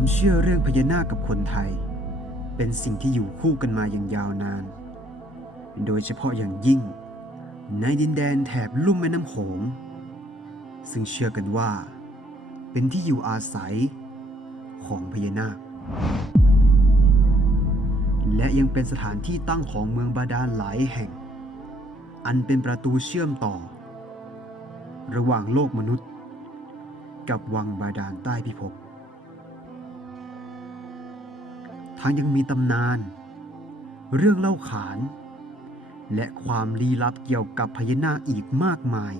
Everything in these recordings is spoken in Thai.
ความเชื่อเรื่องพญานาคกับคนไทย เป็นสิ่งที่อยู่คู่กันมาอย่างยาวนาน โดยเฉพาะอย่างยิ่ง ในดินแดนแถบลุ่มแม่น้ำโขง ซึ่งเชื่อกันว่า เป็นที่อยู่อาศัยของพญานาค และยังเป็นสถานที่ตั้งของเมืองบาดาลหลายแห่ง อันเป็นประตูเชื่อมต่อ ระหว่างโลกมนุษย์ กับวังบาดาลใต้พิภพ ทั้งยังมีตำนาน เรื่องเล่าขาน และความลี้ลับเกี่ยวกับพญานาคอีกมากมาย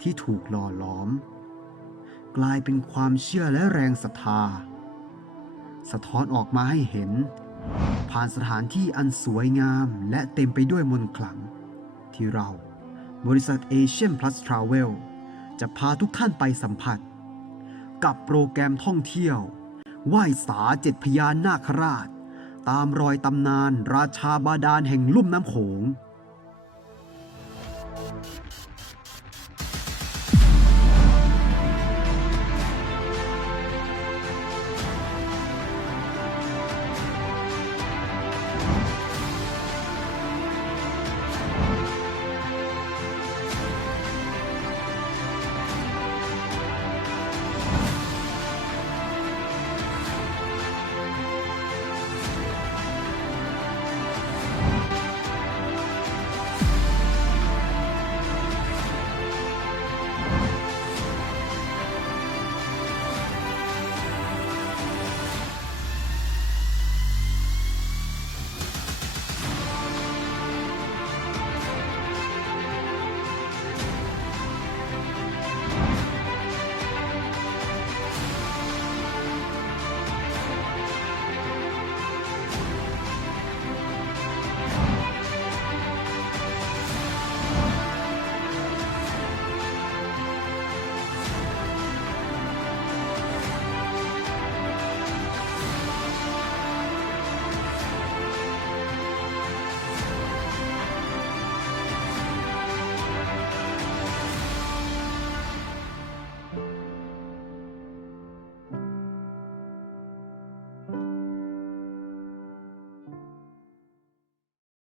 ที่ถูกหล่อหลอม กลายเป็นความเชื่อและแรงศรัทธา สะท้อนออกมาให้เห็น ผ่านสถานที่อันสวยงามและเต็มไปด้วยมนต์ขลัง ที่เราบริษัท Asian Plus Travel จะพาทุกท่านไปสัมผัส กับโปรแกรมท่องเที่ยว ไหว้สาเจ็ดพญานาคราช ตามรอยตำนานราชาบาดาลแห่งลุ่มน้ำโขง